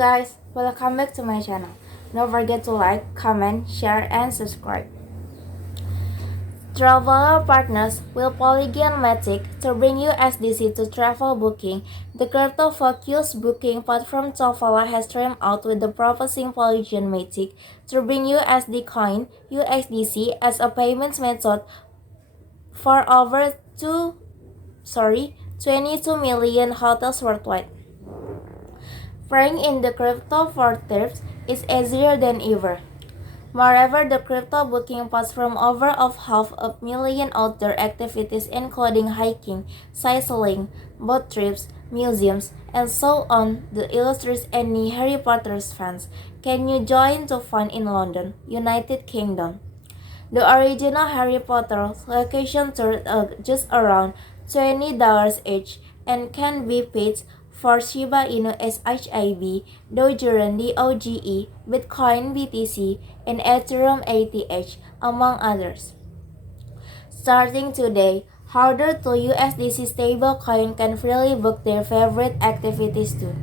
guys, welcome back to my channel. Don't forget to like, comment, share, and subscribe. Traveler partners with Polygon Matic to bring USDC to travel booking. The crypto-focused booking platform Traveler has streamed out with the proposing Polygon Matic to bring USD coin USDC as a payment method for over 22 million hotels worldwide. Praying in the crypto vortex is easier than ever. Moreover, the crypto booking platform over of 500,000 outdoor activities including hiking, cycling, boat trips, museums, and so on that illustrates any Harry Potter fans. Can you join to fun in London, United Kingdom? The original Harry Potter location tours are just around $20 each and can be paid for Shiba Inu SHIB, Dogecoin DOGE, Bitcoin BTC, and Ethereum ATH, among others. Starting today, holder to USDC stablecoin can freely book their favorite activities too.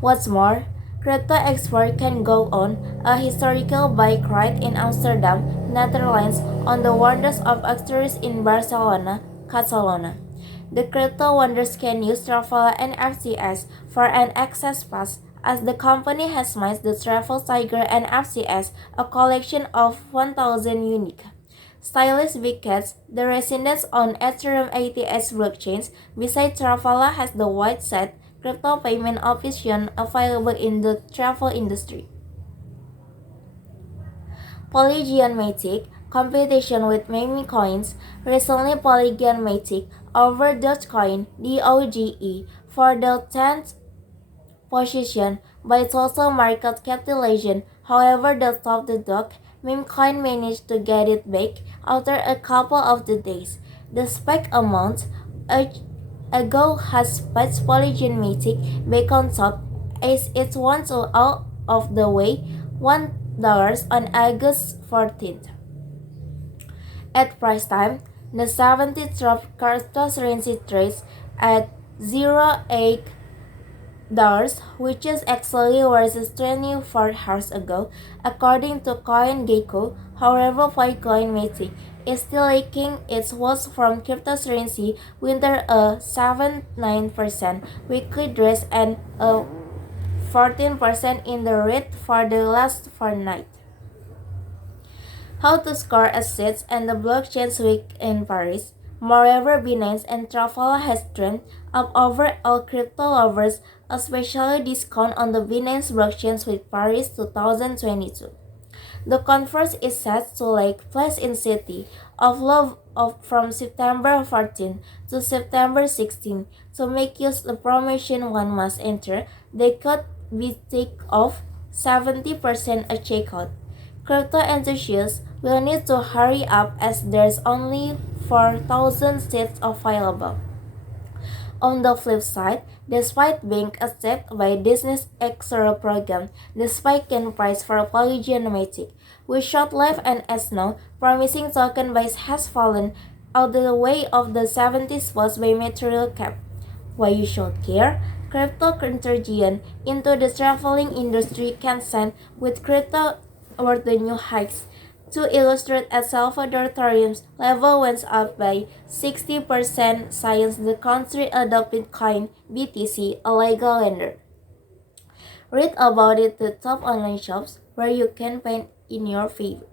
What's more, crypto expert can go on a historical bike ride in Amsterdam, Netherlands, on the wonders of actors in Barcelona, Catalonia. The crypto wonders can use Travel and FCS for an access pass, as the company has minted the Travel Tiger and FCS, a collection of 1,000 unique, stylish big cats, the residents on Ethereum ATH blockchains. Besides, Travala has the white set crypto payment option available in the travel industry. Polygon Matic competition with meme coins. Recently, Polygon Matic over Dogecoin DOGE for the 10th position by total market capitalization. However, the top the dog meme coin managed to get it back after a couple of the days. The spec amount ago has put Polygon Matic back on top as it wants out of the way $1 on August 14th. At price time, the 70 drop cryptocurrency trades at $0.8, which is actually versus 24 hours ago, according to CoinGecko. However, Bitcoin Matic is still lagging its woes from cryptocurrency winter a 7.9% weekly dress and a 14% in the rate for the last fortnight. How to score assets and the blockchain's week in Paris. Moreover, Binance and Travala has trend up over all crypto lovers, especially discount on the Binance blockchains with Paris 2022. The conference is set to take place in City of Love from September 14 to September 16. To make use of the promotion one must enter, they could be take off 70% at checkout. Crypto enthusiasts will need to hurry up as there's only 4,000 seats available. On the flip side, despite being accepted by Disney's Extra program, the spike in price for Polygon Matic, with short life and as now, promising token base has fallen out of the way of the 70s was by material cap. Why you should care? Crypto contagion into the traveling industry can send with crypto over the new hikes. To illustrate, El Salvador tourism level went up by 60% since the country adopted coin BTC, a legal lender. Read about it the top online shops where you can pay in your favor.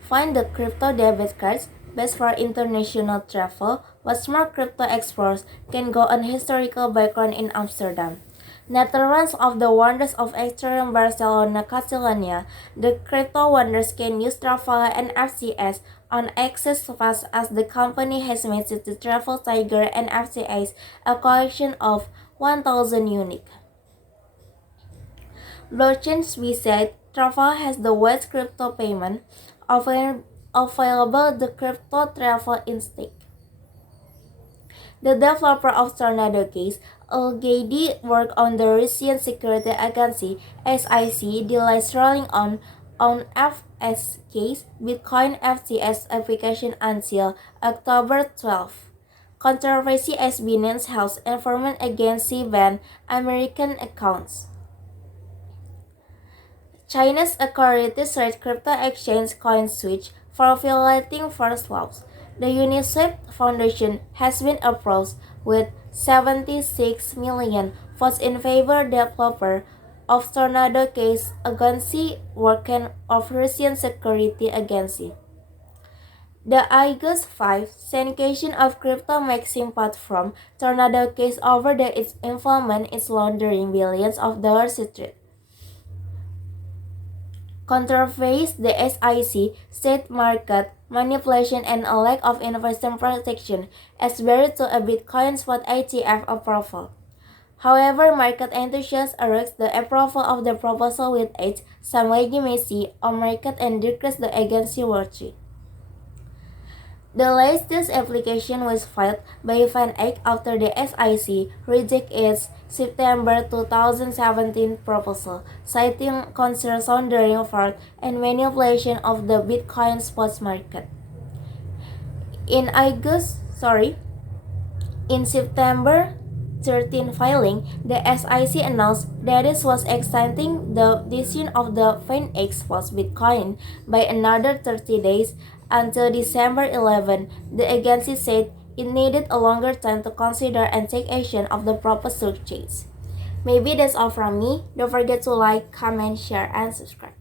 Find the crypto debit cards best for international travel. What's more, crypto explorers can go on historical background in Amsterdam, Netherlands of the wonders of Ethereum Barcelona, Catalonia. The crypto wonders can use Travel and FCS on access pass as the company has made it the Travel Tiger and FCS, a collection of 1,000 unique blockchains. We said Travel has the widest crypto payment available the crypto travel instinct. The developer of Tornado Case already worked on the Russian security agency SIC delays rolling on FS Case Bitcoin FTS application until October 12. controversy as Binance Health Enforcement Agency banned American accounts. China's authorities searched crypto exchange CoinSwitch for violating first laws. The UNICEF Foundation has been approached with 76 million votes in favor developer of tornado case agency working of Russian security agency. The August 5 syndication of crypto maxing platform Tornado case over its involvement in laundering billions of dollars straight. Controversies the SIC state market manipulation and a lack of investor protection as barrier to a Bitcoin spot ETF approval. However, market enthusiasts urged the approval of the proposal with its some legitimacy on market and decrease the agency worthy. The latest application was filed by FanEck after the SIC rejected its September 2017 proposal, citing concerns laundering fraud and manipulation of the Bitcoin spot market. In September 13 filing, the SIC announced that it was extending the decision of the FanEck spot Bitcoin by another 30 days until December 11. The agency said it needed a longer time to consider and take action of the proposed change. Maybe that's all from me. Don't forget to like, comment, share, and subscribe.